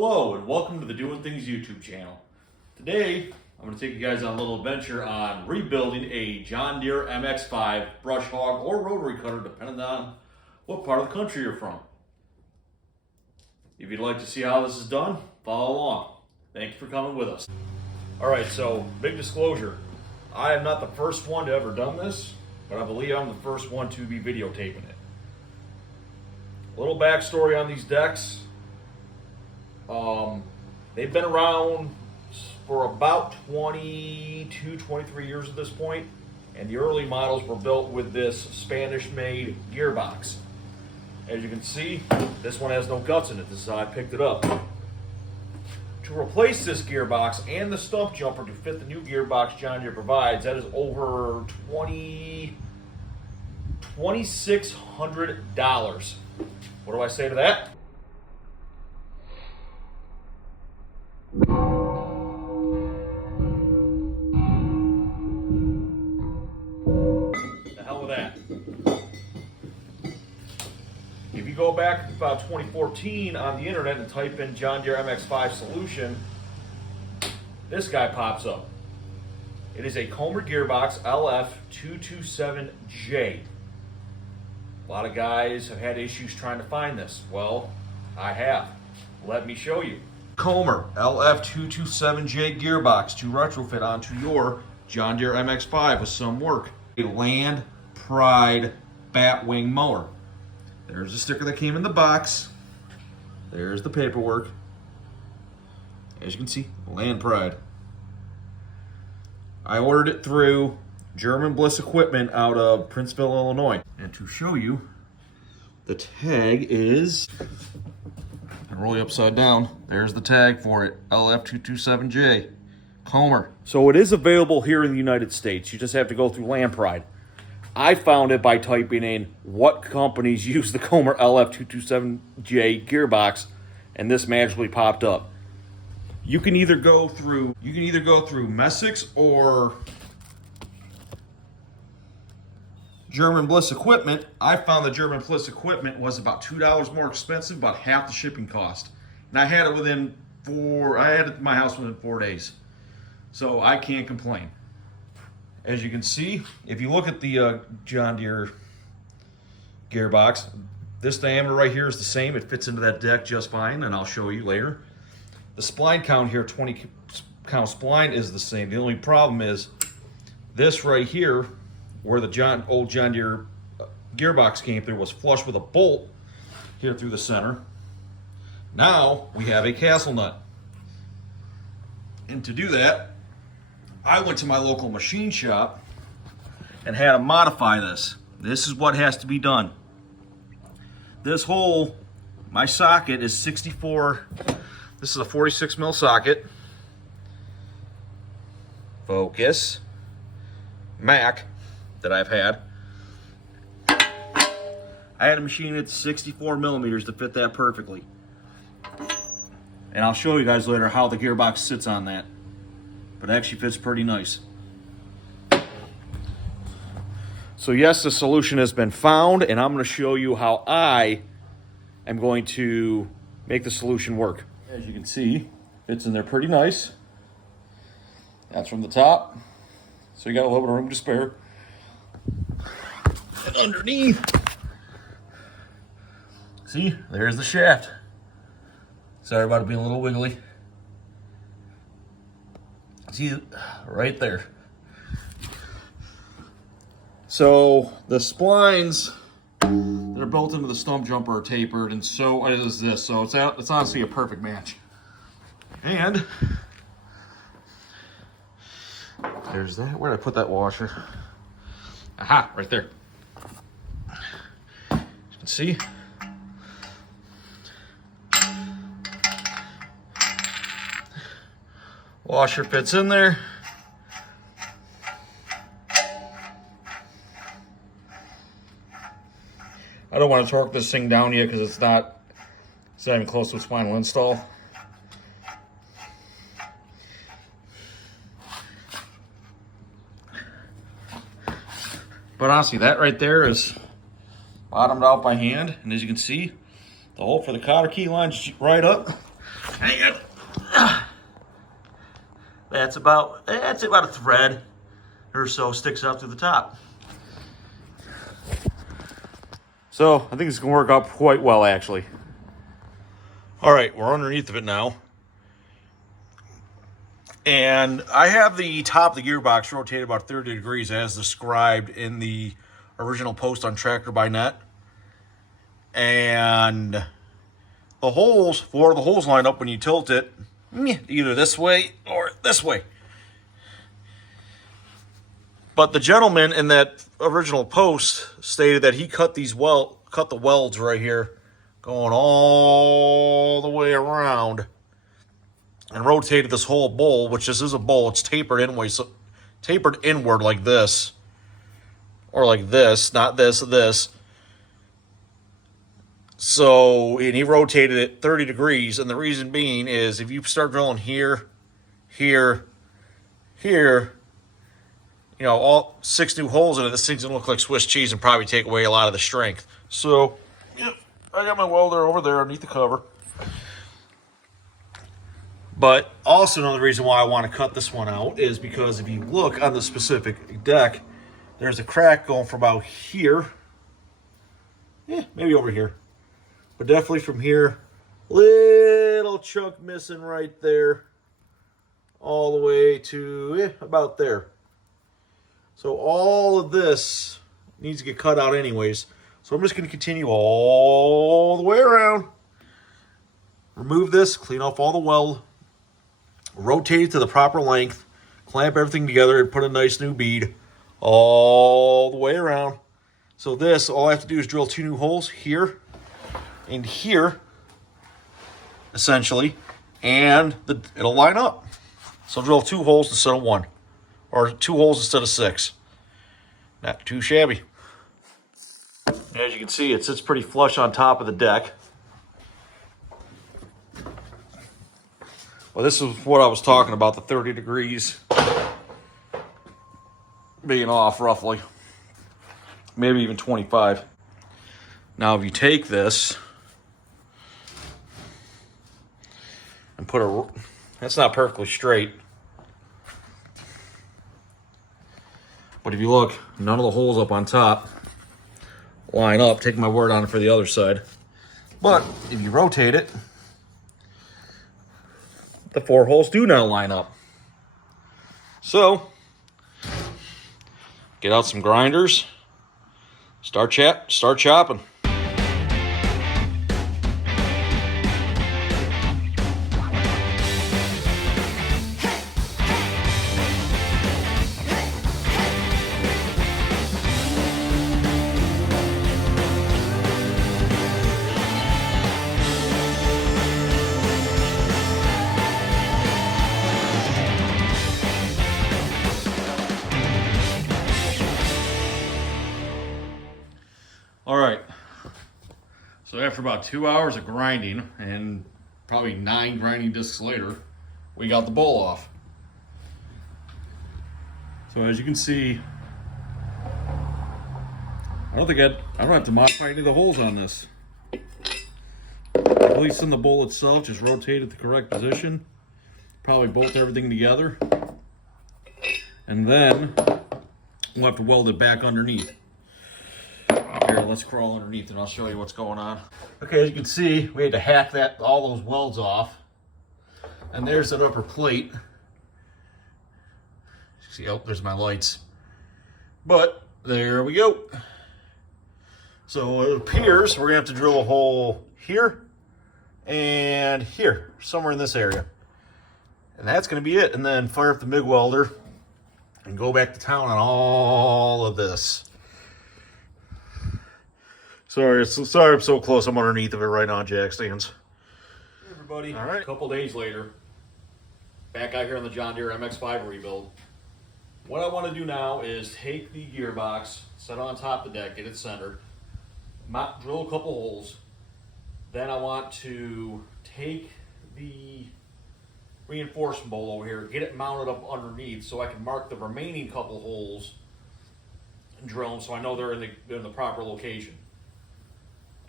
Hello and welcome to the Doing Things YouTube channel. Today I'm going to take you guys on a little adventure on rebuilding a John Deere MX5 brush hog or rotary cutter depending on what part of the country you're from. If you'd like to see how this is done, follow along. Thank you for coming with us. Alright, so big disclosure. I am not the first one to ever done this, but I believe I'm the first one to be videotaping it. A little backstory on these decks. They've been around for about 22, 23 years at this point, and the early models were built with this Spanish-made gearbox. As you can see, this one has no guts in it. This is how I picked it up. To replace this gearbox and the stump jumper to fit the new gearbox John Deere provides, that is over $2,600. What do I say to that? The hell with that. If you go back about 2014 on the internet and type in John Deere MX5 solution, this guy pops up. It is a Comer gearbox LF227J. A lot of guys have had issues trying to find this. Well, I have. Let me show you. Comer LF227J gearbox to retrofit onto your John Deere MX5 with some work. A Land Pride Batwing mower. There's the sticker that came in the box. There's the paperwork. As you can see, Land Pride. I ordered it through German Bliss Equipment out of Princeville, Illinois. And to show you, the tag is, and roll you upside down, there's the tag for it, LF227J, Comer. So it is available here in the United States. You just have to go through Land Pride. I found it by typing in what companies use the Comer LF227J gearbox, and this magically popped up. You can either go through Messick's or German Bliss Equipment. I found the German Bliss Equipment was about $2 more expensive, about half the shipping cost. And I had it at my house within 4 days. So I can't complain. As you can see, if you look at the John Deere gearbox, this diameter right here is the same. It fits into that deck just fine, and I'll show you later. The spline count here, 20 count spline, is the same. The only problem is this right here, where the old John Deere gearbox came through, was flush with a bolt here through the center. Now we have a castle nut. And to do that, I went to my local machine shop and had to modify this. This is what has to be done. This hole, my socket is 64, this is a 46 mil socket. Focus. Mac that I've had. I had to machine it to 64 millimeters to fit that perfectly. And I'll show you guys later how the gearbox sits on that. But it actually fits pretty nice. So yes, the solution has been found, and I'm going to show you how I am going to make the solution work. As you can see, fits in there pretty nice. That's from the top. So you got a little bit of room to spare. And underneath, see, there's the shaft. Sorry about it being a little wiggly. See, right there. So the splines that are built into the stump jumper are tapered, and so is this. So it's honestly a perfect match. And there's that. Where did I put that washer? Aha, right there. You can see. Washer fits in there. I don't want to torque this thing down yet because it's not even close to its final install. But honestly, that right there is bottomed out by hand, and as you can see, the hole for the cotter key lines right up. And that's about a thread or so sticks out through the top. So I think it's gonna work out quite well, actually. All right, we're underneath of it now. And I have the top of the gearbox rotated about 30 degrees as described in the original post on Tractor by Net. And the holes, 4 of the holes line up when you tilt it, either this way or this way. But the gentleman in that original post stated that he cut the welds right here, going all the way around, and rotated this whole bowl, which this is a bowl. It's tapered inward like this, or like this, not this, this. So, and he rotated it 30 degrees, and the reason being is if you start drilling here, here, here, you know, all 6 new holes in it, this thing's gonna look like Swiss cheese and probably take away a lot of the strength. So, yep, I got my welder over there underneath the cover. But also another reason why I want to cut this one out is because if you look on the specific deck, there's a crack going from about here, maybe over here, but definitely from here, little chunk missing right there, all the way to about there. So all of this needs to get cut out anyways. So I'm just going to continue all the way around, remove this, clean off all the weld, rotate it to the proper length, clamp everything together, and put a nice new bead all the way around. So this, all I have to do is drill 2 new holes here and here, essentially, and it'll line up. So drill 2 holes instead of 1, or 2 holes instead of 6. Not too shabby. As you can see, it sits pretty flush on top of the deck. Well, this is what I was talking about, the 30 degrees being off roughly. Maybe even 25. Now, if you take this and put that's not perfectly straight. But if you look, none of the holes up on top line up. Take my word on it for the other side. But if you rotate it, the 4 holes do now line up. So, get out some grinders, start chopping. All right, so after about 2 hours of grinding and probably 9 grinding discs later, we got the bowl off. So as you can see, I don't have to modify any of the holes on this. At least in the bowl itself, just rotate it the correct position, probably bolt everything together, and then we'll have to weld it back underneath. Here, let's crawl underneath and I'll show you what's going on. Okay, as you can see, we had to hack all those welds off. And there's that upper plate. See, oh, there's my lights. But there we go. So it appears we're gonna have to drill a hole here and here, somewhere in this area. And that's gonna be it. And then fire up the MIG welder and go back to town on all of this. Sorry I'm so close. I'm underneath of it right now, jack stands. Hey everybody, all right. A couple days later, back out here on the John Deere MX5 rebuild. What I want to do now is take the gearbox, set it on top of the deck, get it centered, drill a couple holes. Then I want to take the reinforcement bowl over here, get it mounted up underneath so I can mark the remaining couple holes and drill them so I know they're in the proper location.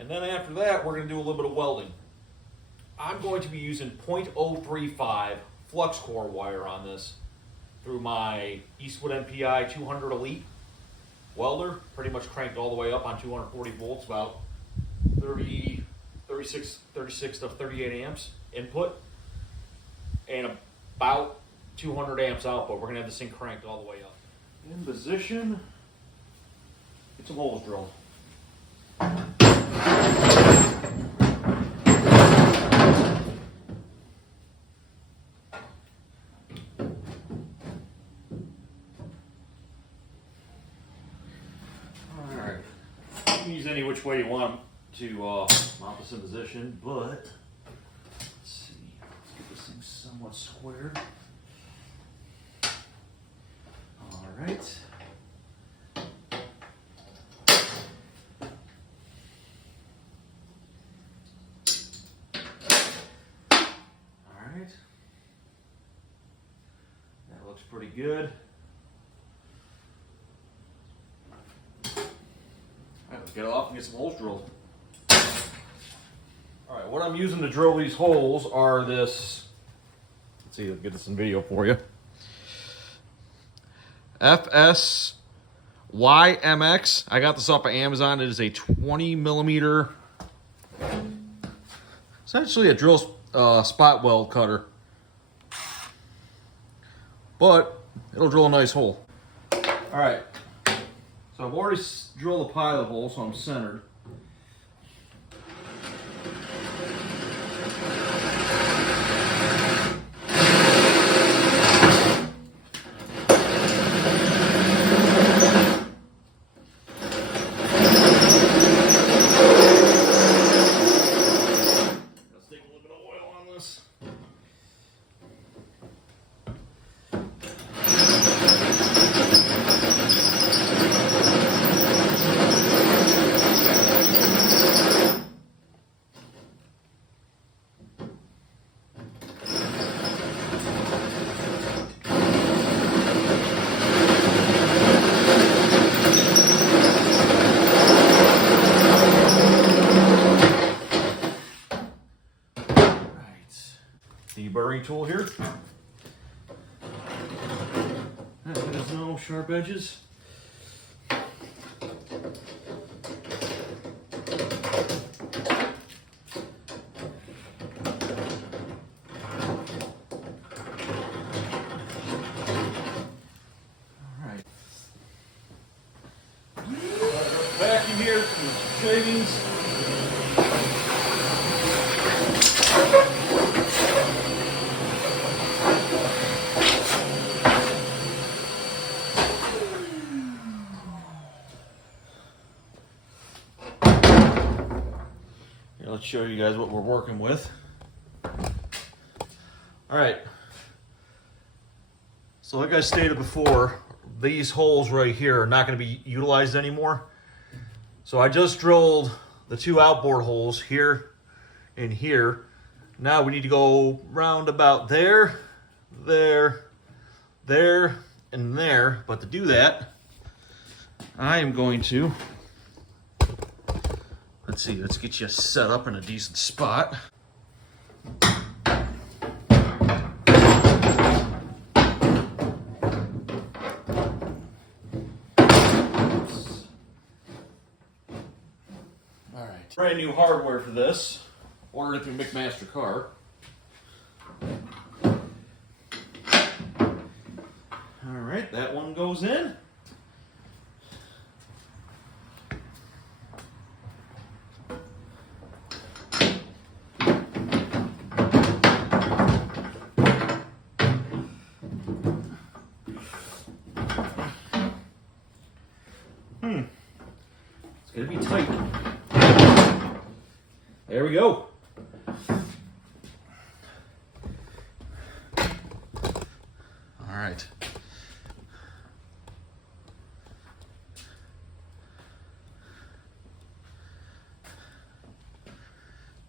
And then after that, we're going to do a little bit of welding. I'm going to be using .035 flux core wire on this through my Eastwood MPI 200 Elite welder. Pretty much cranked all the way up on 240 volts, about 36 to 38 amps input, and about 200 amps output. We're gonna have this thing cranked all the way up. In position, get some holes drilled. Alright, you can use any which way you want to mount this in position, but let's see, let's get this thing somewhat squared. Alright. Alright. That looks pretty good. Alright, let's get off and get some holes drilled. Alright, what I'm using to drill these holes are this, let's see, I'll get this in video for you. FSYMX. I got this off of Amazon. It is a 20 millimeter. It's actually a drill spot weld cutter, but it'll drill a nice hole. All right, so I've already drilled a pilot hole, so I'm centered. Deburring tool here. There's no sharp edges. Alright. Vacuum here, some shavings. Let's show you guys what we're working with. All right. So like I stated before, these holes right here are not going to be utilized anymore. So I just drilled the two outboard holes here and here. Now we need to go round about there, there, there, and there. But to do that, I am going to, let's see, let's get you set up in a decent spot. All right, brand new hardware for this. Ordered it through McMaster Car. All right, that one goes in. It's gonna be tight. There we go. All right.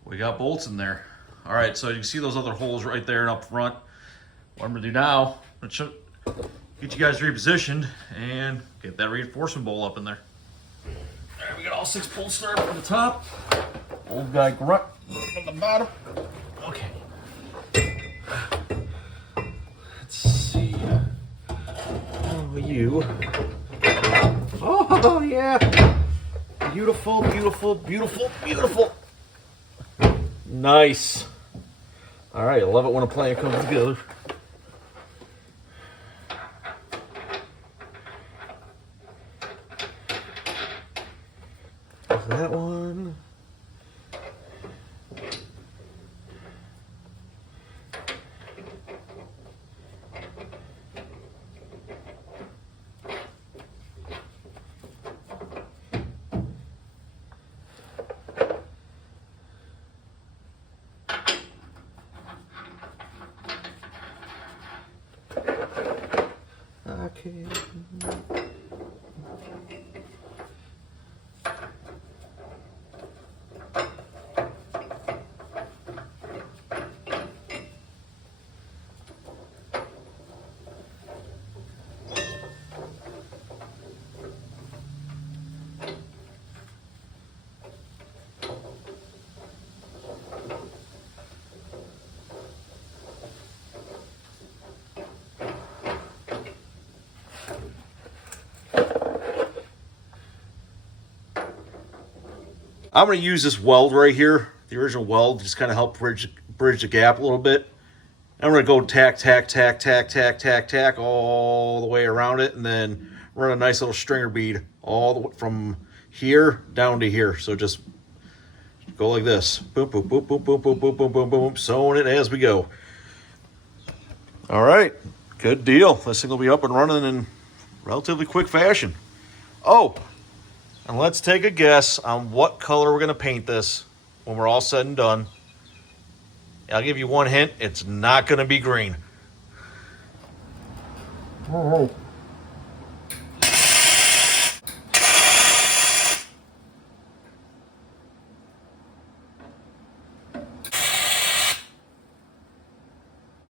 We got bolts in there. All right, so you can see those other holes right there and up front. What I'm gonna do now, I'm gonna get you guys repositioned and get that reinforcement bolt up in there. All right, we got all 6 bolts started from the top. Old guy grunt on the bottom. Okay. Let's see. Oh, you. Oh, yeah. Beautiful, beautiful, beautiful, beautiful. Nice. All right, I love it when a plan comes together. There's that one. Okay. I'm going to use this weld right here, the original weld, just kind of help bridge the gap a little bit. I'm going to go tack all the way around it, and then run a nice little stringer bead all the way from here down to here. So just go like this. Boom, boom, boom, boom, boom, boom, boom, boom, boom, boom, sewing it as we go. All right, good deal. This thing will be up and running in relatively quick fashion. Oh, and let's take a guess on what color we're going to paint this when we're all said and done. I'll give you one hint. It's not going to be green. All right.